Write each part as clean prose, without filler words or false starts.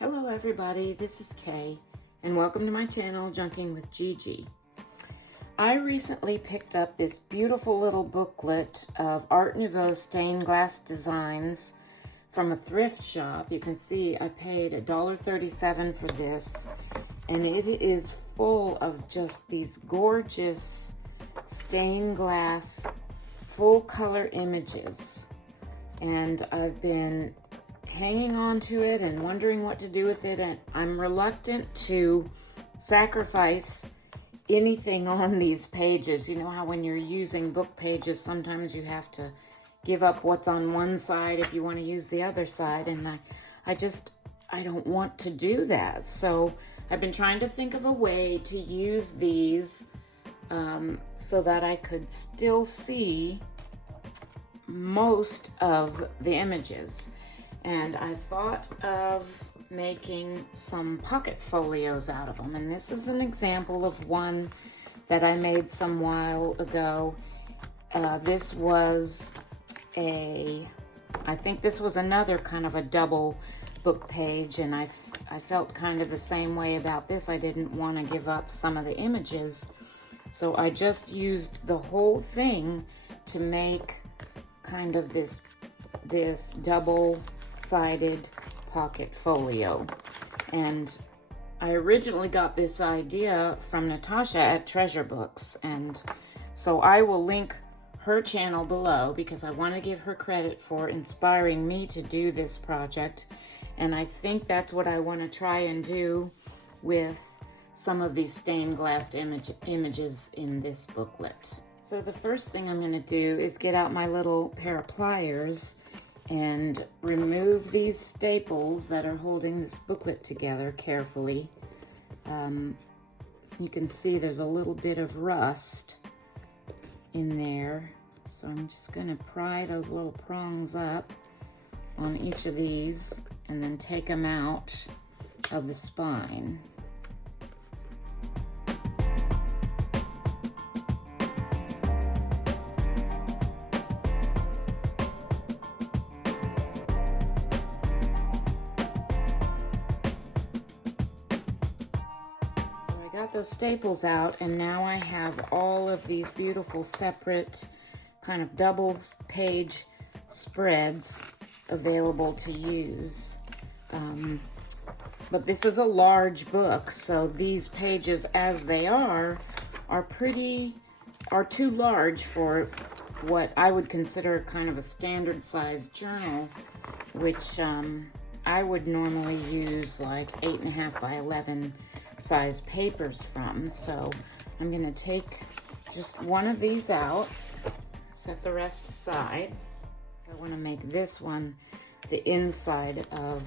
Hello everybody, this is Kay, and welcome to my channel, Junking with Gigi. I recently picked up this beautiful little booklet of Art Nouveau stained glass designs from a thrift shop. You can see I paid $1.37 for this, and it is full of just these gorgeous stained glass full color images. And I've been hanging on to it and wondering what to do with it, and I'm reluctant to sacrifice anything on these pages. You know how when you're using book pages, sometimes you have to give up what's on one side if you want to use the other side, and I don't want to do that. So I've been trying to think of a way to use these so that I could still see most of the images. And I thought of making some pocket folios out of them. And this is an example of one that I made some while ago. This was I think this was another kind of a double book page, and I felt kind of the same way about this. I didn't want to give up some of the images, so I just used the whole thing to make kind of this double-sided pocket folio. And I originally got this idea from Natasa at Treasure Books, and so I will link her channel below because I want to give her credit for inspiring me to do this project, and I think that's what I want to try and do with some of these stained glass images in this booklet. So the first thing I'm going to do is get out my little pair of pliers and remove these staples that are holding this booklet together carefully. So you can see there's a little bit of rust in there. So I'm just going to pry those little prongs up on each of these and then take them out of the spine. Those staples out, and now I have all of these beautiful separate kind of double page spreads available to use. But this is a large book, so these pages as they are too large for what I would consider kind of a standard size journal, which I would normally use like 8.5 by 11 size papers from. So I'm going to take just one of these out, set the rest aside. I want to make this one the inside of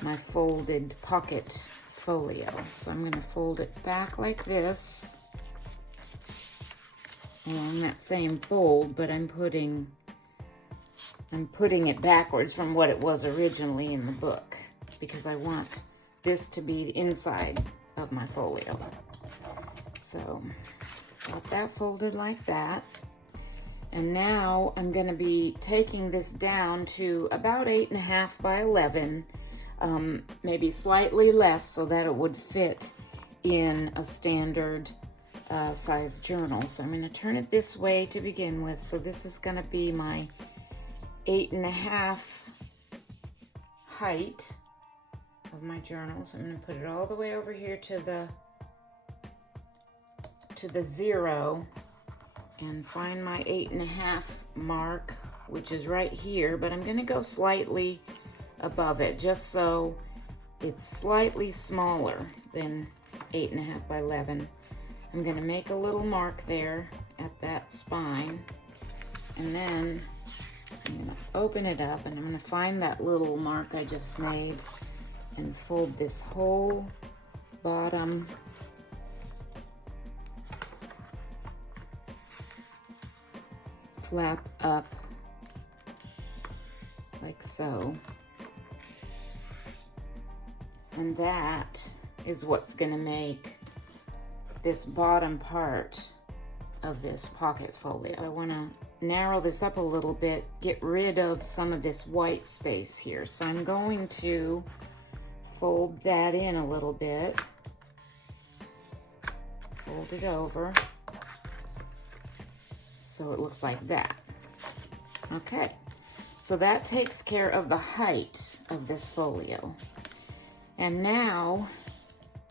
my folded pocket folio. So I'm going to fold it back like this along that same fold, but I'm putting it backwards from what it was originally in the book because I want this to be the inside of my folio. So got that folded like that, and now I'm going to be taking this down to about 8.5 by 11, maybe slightly less, so that it would fit in a standard size journal. So I'm going to turn it this way to begin with. So this is going to be my 8.5 height of my journal. So I'm going to put it all the way over here to the 0 and find my 8.5 mark, which is right here, but I'm going to go slightly above it just so it's slightly smaller than 8.5 by 11. I'm going to make a little mark there at that spine, and then I'm going to open it up and I'm going to find that little mark I just made and fold this whole bottom flap up like so. And that is what's going to make this bottom part of this pocket folio. So I want to narrow this up a little bit, get rid of some of this white space here. So I'm going to fold that in a little bit. Fold it over so it looks like that. Okay, so that takes care of the height of this folio. And now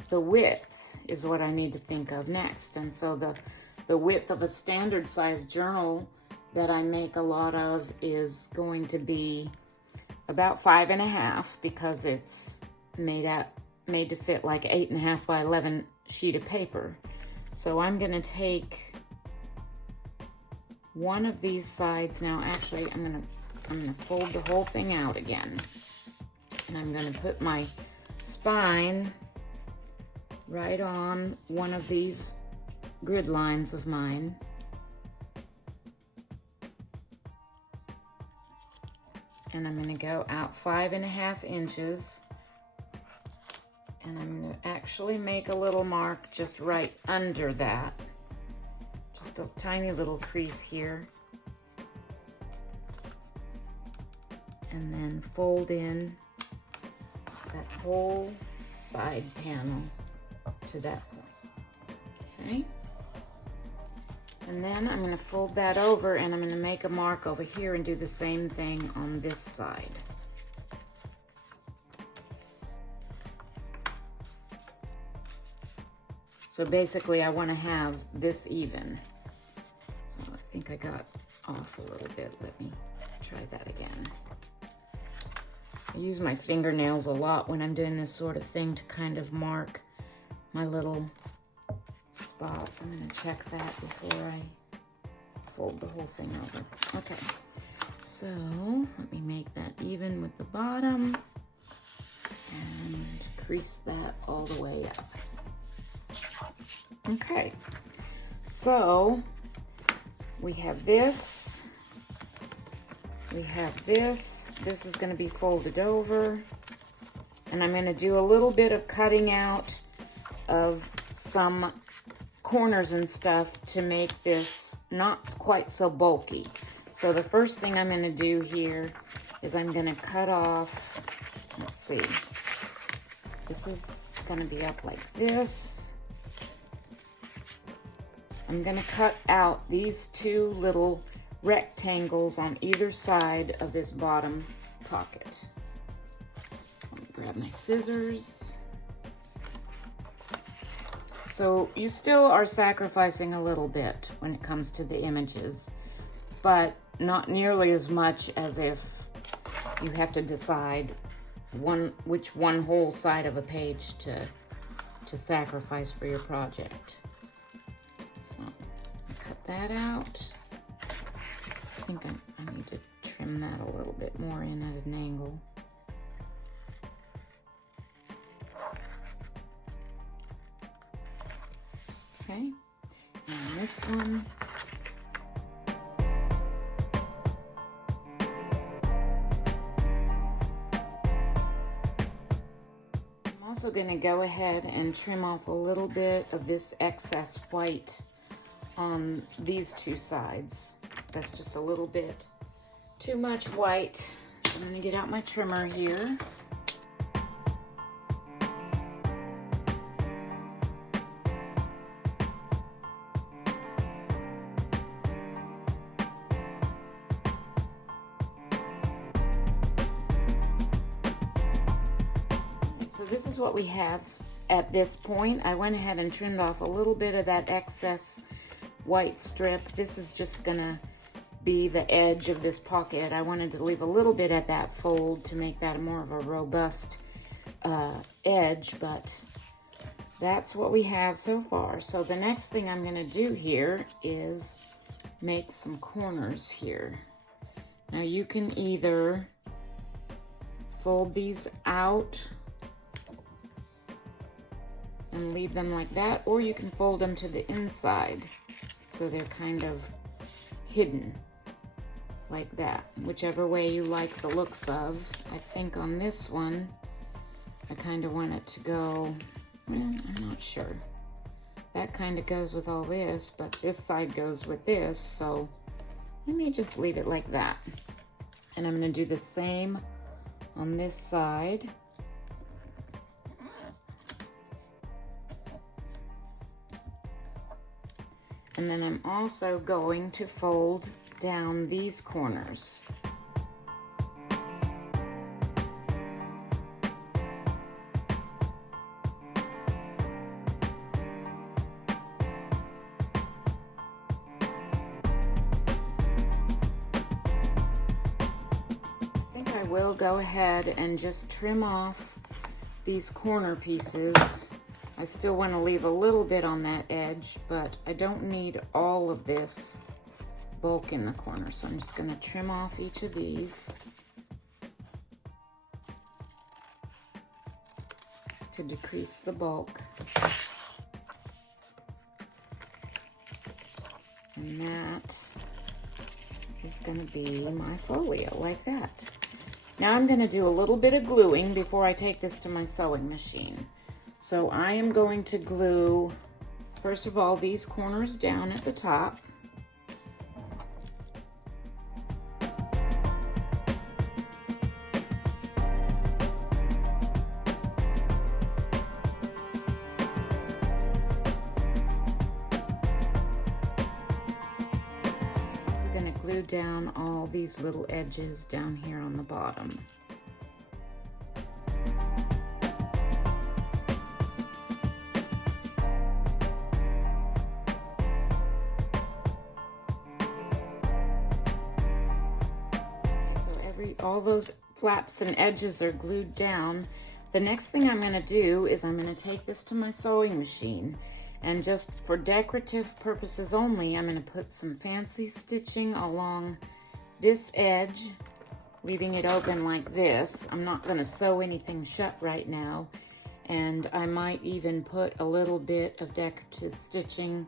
the width is what I need to think of next. And so the width of a standard size journal that I make a lot of is going to be about 5.5, because it's made to fit like 8.5 by 11 sheet of paper. So I'm gonna take one of these sides now. Actually, I'm gonna fold the whole thing out again, and I'm gonna put my spine right on one of these grid lines of mine. And I'm gonna go out 5.5 inches. And I'm gonna actually make a little mark just right under that. Just a tiny little crease here. And then fold in that whole side panel to that point, okay? And then I'm gonna fold that over, and I'm gonna make a mark over here and do the same thing on this side. So basically I wanna have this even. So I think I got off a little bit. Let me try that again. I use my fingernails a lot when I'm doing this sort of thing to kind of mark my little spots. I'm gonna check that before I fold the whole thing over. Okay, so let me make that even with the bottom and crease that all the way up. Okay, so we have this, we have this. This is gonna be folded over, and I'm gonna do a little bit of cutting out of some corners and stuff to make this not quite so bulky. So the first thing I'm gonna do here is I'm gonna cut off, let's see, this is gonna be up like this. I'm gonna cut out these two little rectangles on either side of this bottom pocket. Let me grab my scissors. So you still are sacrificing a little bit when it comes to the images, but not nearly as much as if you have to decide which one whole side of a page to sacrifice for your project. So cut that out. I think I need to trim that a little bit more in at an angle. Okay, and this one. I'm also going to go ahead and trim off a little bit of this excess white on these two sides. That's just a little bit too much white. So I'm going to get out my trimmer here. So this is what we have at this point. I went ahead and trimmed off a little bit of that excess white strip. This is just gonna be the edge of this pocket. I wanted to leave a little bit at that fold to make that more of a robust edge, but that's what we have so far. So the next thing I'm gonna do here is make some corners here. Now you can either fold these out and leave them like that, or you can fold them to the inside so they're kind of hidden like that, whichever way you like the looks of. I think on this one I kind of want it to go, well, I'm not sure. That kind of goes with all this, but this side goes with this, so let me just leave it like that. And I'm going to do the same on this side. And then I'm also going to fold down these corners. I will go ahead and just trim off these corner pieces. I still want to leave a little bit on that edge, but I don't need all of this bulk in the corner, so I'm just going to trim off each of these to decrease the bulk. And that is going to be my folio, like that. Now I'm going to do a little bit of gluing before I take this to my sewing machine. So I am going to glue, first of all, these corners down at the top. Glue down all these little edges down here on the bottom. Okay, so all those flaps and edges are glued down. The next thing I'm going to do is I'm going to take this to my sewing machine. And just for decorative purposes only, I'm going to put some fancy stitching along this edge, leaving it open like this. I'm not going to sew anything shut right now. And I might even put a little bit of decorative stitching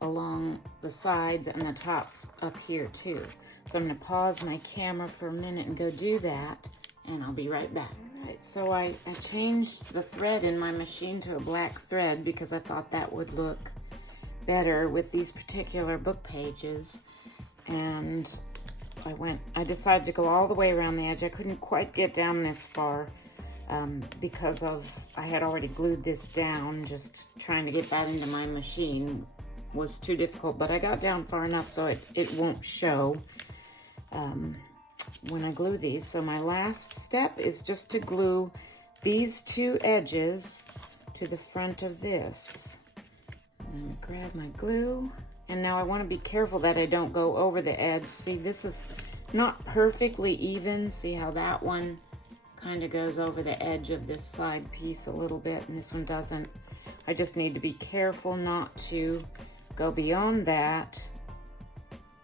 along the sides and the tops up here too. So I'm going to pause my camera for a minute and go do that, and I'll be right back. Alright, so I changed the thread in my machine to a black thread because I thought that would look better with these particular book pages. And I decided to go all the way around the edge. I couldn't quite get down this far because I had already glued this down. Just trying to get that into my machine was too difficult, but I got down far enough so it won't show when I glue these. So my last step is just to glue these two edges to the front of this. I'm going to grab my glue, and now I want to be careful that I don't go over the edge. See, this is not perfectly even. See how that one kind of goes over the edge of this side piece a little bit, and this one doesn't. I just need to be careful not to go beyond that,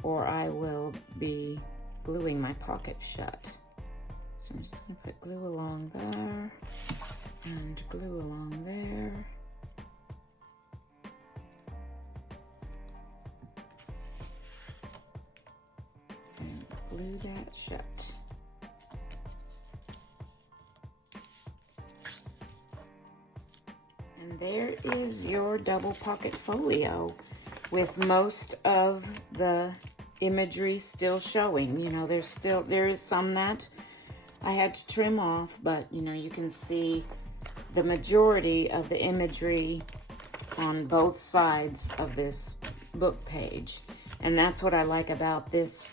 or I will be gluing my pocket shut. So I'm just going to put glue along there and glue along there. And glue that shut. And there is your double pocket folio with most of the imagery still showing. You know, there is some that I had to trim off, but you know, you can see the majority of the imagery on both sides of this book page. And that's what I like about this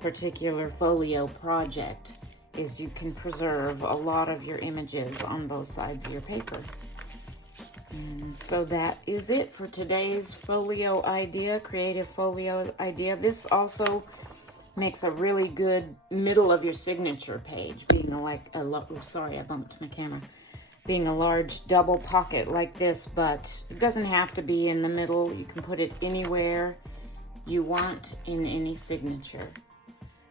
particular folio project, is you can preserve a lot of your images on both sides of your paper. And so that is it for today's folio idea, creative folio idea. This also makes a really good middle of your signature page, being sorry, I bumped my camera. Being a large double pocket like this, but it doesn't have to be in the middle. You can put it anywhere you want in any signature.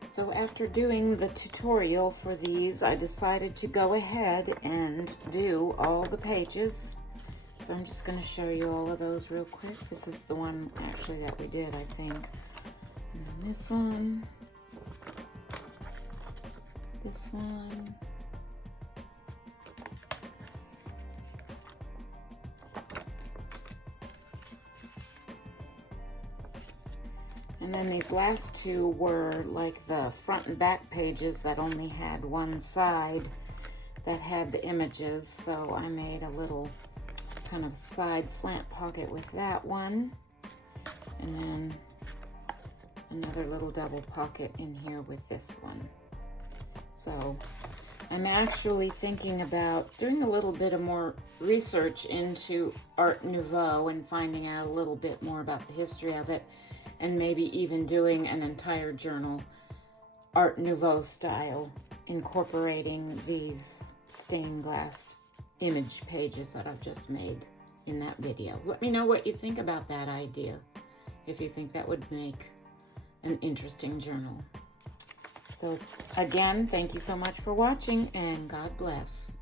So after doing the tutorial for these, I decided to go ahead and do all the pages. So I'm just going to show you all of those real quick. This is the one actually that we did, I think. And then this one. This one. And then these last two were like the front and back pages that only had one side that had the images. So I made a little kind of side slant pocket with that one. And then another little double pocket in here with this one. So I'm actually thinking about doing a little bit of more research into Art Nouveau and finding out a little bit more about the history of it, and maybe even doing an entire journal Art Nouveau style, incorporating these stained glass image pages that I've just made in that video. Let me know what you think about that idea, if you think that would make an interesting journal. So again, thank you so much for watching, and God bless.